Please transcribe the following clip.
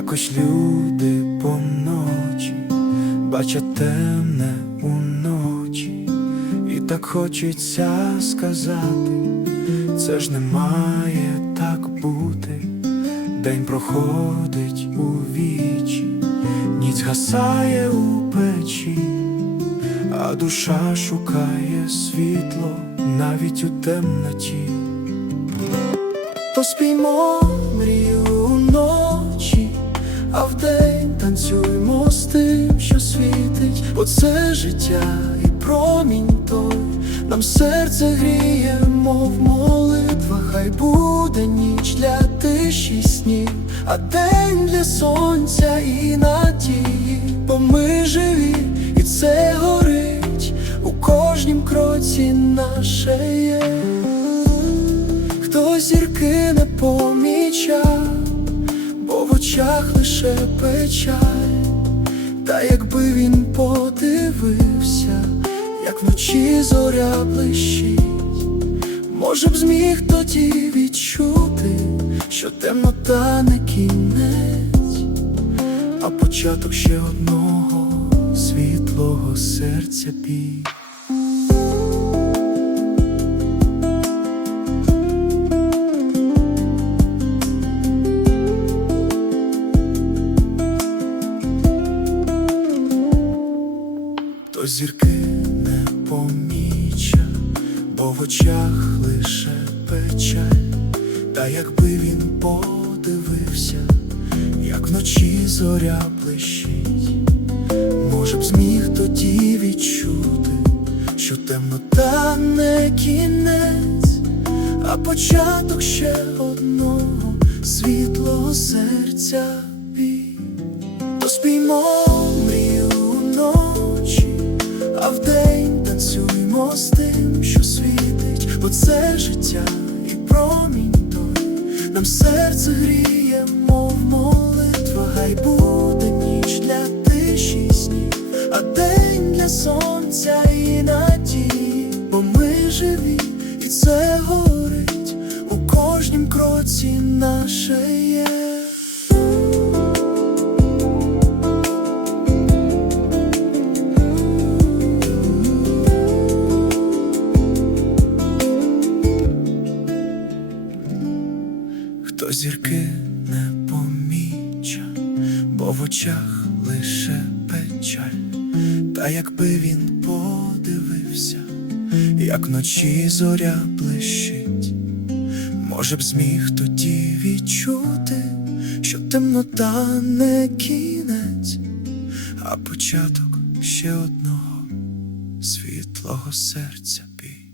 Якось люди поночі бачать темне уночі, і так хочеться сказати, це ж не має так бути. День проходить у вічі, ніч згасає у печі, а душа шукає світло навіть у темноті. То спіймо мрію уночі, а вдень танцюймо з тим, що світить, бо це життя і промінь той нам серце гріє, мов молитва, хай буде ніч для тиші снів, а день для сонця і надії, бо ми живі, і це горить у кожнім кроці наше є. Хто зірки не помічав, бо в очах лише печаль, та якби він подивився, як вночі зоря блищить, може б зміг тоді відчути, що темнота не кінець, а початок ще одного світлого серця бій. Зірки не поміча, бо в очах лише печаль, та якби він подивився, як вночі зоря блищить, може б зміг тоді відчути, що темнота не кінець, а початок ще одного світлого серця бій. Спіймо вдень танцюймо з тим, що світить, бо це життя і промінь той. Нам серце гріє, мов молитва, хай буде ніч для тиші снів, а день для сонця і надії, бо ми живі, і це горить у кожнім кроці наше є. Зірки не поміча, бо в очах лише печаль, та якби він подивився, як вночі зоря блищить, може б зміг тоді відчути, що темнота не кінець, а початок ще одного світлого серця бій.